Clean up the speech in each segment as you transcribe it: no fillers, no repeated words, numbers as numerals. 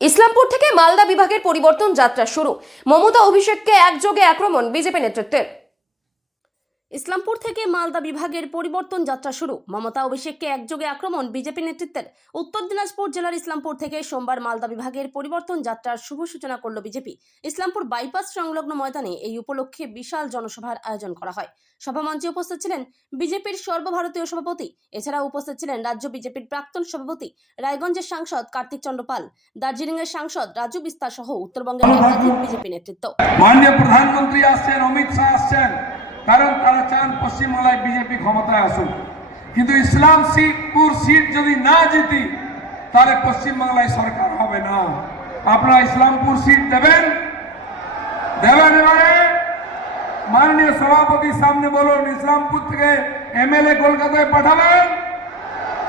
ইসলামপুর থেকে মালদা বিভাগের পরিবর্তন যাত্রা শুরু। মমতা অভিষেককে একযোগে আক্রমণ বিজেপি নেতৃত্বের। ইসলামপুর থেকে মালদা বিভাগের পরিবর্তন যাত্রা শুরু। মমতা অভিষেককে একযোগে আক্রমণ বিজেপি নেতৃত্বের। উত্তর দিনাজপুর জেলার ইসলামপুর থেকে সোমবার মালদা বিভাগের পরিবর্তন যাত্রার শুভ সূচনা করল বিজেপি। ইসলামপুর বাইপাস সংলগ্ন ময়দানে এই উপলক্ষে বিশাল জনসভার আয়োজন করা হয়। সভামঞ্চে উপস্থিত ছিলেন বিজেপির সর্বভারতীয় সভাপতি। এছাড়াও উপস্থিত ছিলেন রাজ্য বিজেপির প্রাক্তন সভাপতি, রায়গঞ্জের সাংসদ কার্তিক চন্দ্র পাল, দার্জিলিং এর সাংসদ রাজু বিস্তার সহ উত্তরবঙ্গের একাধিক বিজেপি নেতৃত্ব। মাননীয় প্রধানমন্ত্রী আসছেন, অমিত শাহ আসছেন, কারণ তারা চান পশ্চিমবাংলায় বিজেপি ক্ষমতায় আসুক। কিন্তু ইসলামপুর সিট যদি না জিতি তাহলে পশ্চিমবাংলায় সরকার হবে না। আপনারা ইসলামপুর সিট দেবেন? এবারে মাননীয় সভাপতির সামনে বলুন, ইসলামপুর থেকে এমএলএ কলকাতায় পাঠাবেন,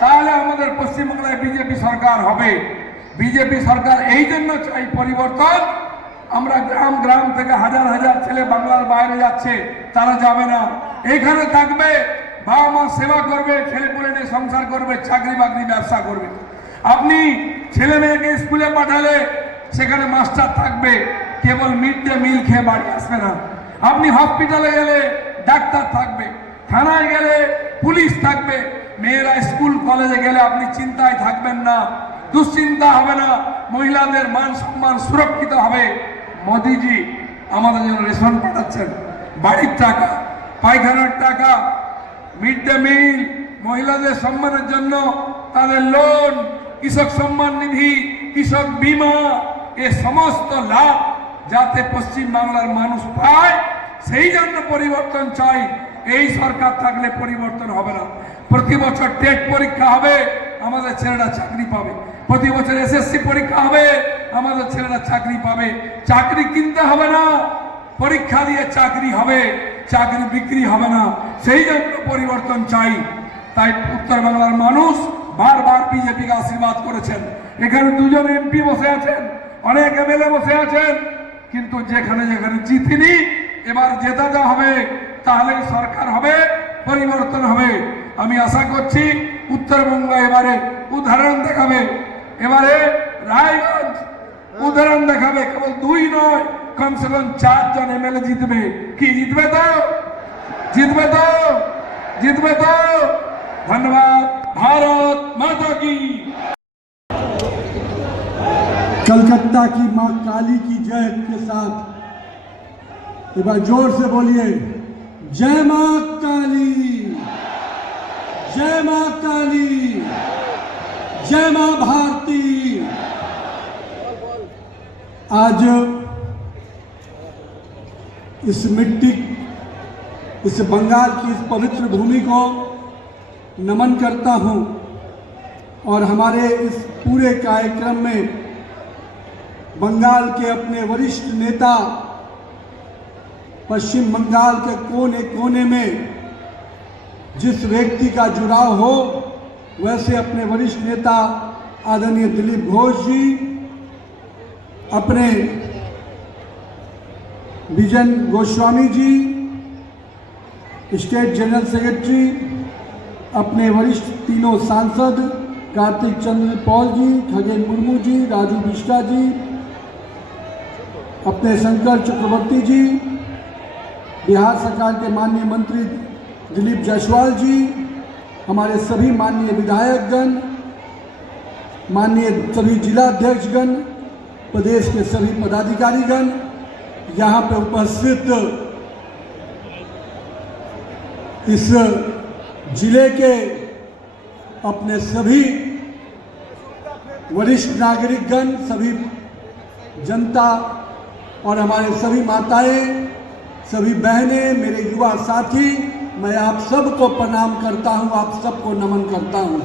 তাহলে আমাদের পশ্চিমবাংলায় বিজেপি সরকার হবে। বিজেপি সরকার এই জন্য চাই পরিবর্তন। আমরা গ্রাম গ্রাম থেকে হাজার হাজার ছেলে বাংলার বাইরে যাচ্ছে, তারা যাবে না, এইখানে থাকবে, বাবা মা সেবা করবে, ছেলে পুলে নিয়ে সংসার করবে, চাকরি বাকরি ব্যবসা করবে। আপনি ছেলে মেয়েকে স্কুলে পাঠালে সেখানে মাস্টার থাকবে, কেবল মিড ডে মিল খেয়ে বাড়ি আসবে না। আপনি হসপিটালে গেলে ডাক্তার থাকবে, থানায় গেলে পুলিশ থাকবে, মেয়েরা স্কুল কলেজে গেলে আপনি চিন্তায় থাকবেন না, দুশ্চিন্তা হবে না, মহিলাদের মান সম্মান সুরক্ষিত হবে। মোদিজি আমাদের জন্য রেশন পাঠাচ্ছেন, বাড়ির টাকা, পায়খানার টাকা, মিড ডে মিল, মহিলাদের সম্মানের জন্য তাদের লোন, কৃষক সম্মান নিধি, কৃষক বীমা, এ সমস্ত লাভ যাতে পশ্চিম বাংলার মানুষ পায়, সেই জন্য পরিবর্তন চাই। এই সরকার থাকলে পরিবর্তন হবে না। প্রতি বছর টেট পরীক্ষা হবে, আমাদের ছেলেরা চাকরি পাবে। প্রতি বছর এসএসসি পরীক্ষা হবে, আমাদের ছেলেরা চাকরি পাবে। চাকরি কিনতে হবে না, পরীক্ষা দিয়ে চাকরি হবে, চাকরি বিক্রি হবে না। সেই জন্য পরিবর্তন চাই। তাই উত্তর বাংলার মানুষ বারবার বিজেপিকে আশীর্বাদ করেছেন। এখানে দুজন এমপি বসে আছেন, অনেক এমএলএ বসে আছেন, কিন্তু যেখানে যেখানে জিতিনি, এবার জেতাতে হবে, তাহলেই সরকার হবে, পরিবর্তন হবে। আমি আশা করছি উত্তরবঙ্গ এবারে উদাহরণ দেখাবে। এবারে রায়গঞ্জ উদাহরণ দেখাবে, কেবল দুই নয়, কমসে কম 4 জন এমএলএ জিতবে। কি জিতবে তো? জিতবে তো? জিতবে তো? ধন্যবাদ। भारत माता की। कलकत्ता की मां काली की जय के साथ एक बार जोर से बोलिए, जय मां काली, जय मां काली, जय मां भारती। आज इस मिट्टी, इस बंगाल की इस पवित्र भूमि को नमन करता हूं और हमारे इस पूरे कार्यक्रम में बंगाल के अपने वरिष्ठ नेता, पश्चिम बंगाल के कोने कोने में जिस व्यक्ति का जुड़ाव हो, वैसे अपने वरिष्ठ नेता आदरणीय दिलीप घोष जी, अपने vision Goswami ji, state general secretary, अपने वरिष्ठ तीनों सांसद कार्तिक चंद्र पाल जी, खगेन मुर्मू जी, राजू बिस्टा जी, अपने शंकर चक्रवर्ती जी, बिहार सरकार के माननीय मंत्री दिलीप जायसवाल जी, हमारे सभी माननीय विधायकगण, माननीय सभी जिलाध्यक्षगण, प्रदेश के सभी पदाधिकारीगण, यहाँ पे उपस्थित इस जिले के अपने सभी वरिष्ठ नागरिकगण, सभी जनता और हमारे सभी माताएं, सभी बहनें, मेरे युवा साथी, मैं आप सबको प्रणाम करता हूं, आप सबको नमन करता हूं।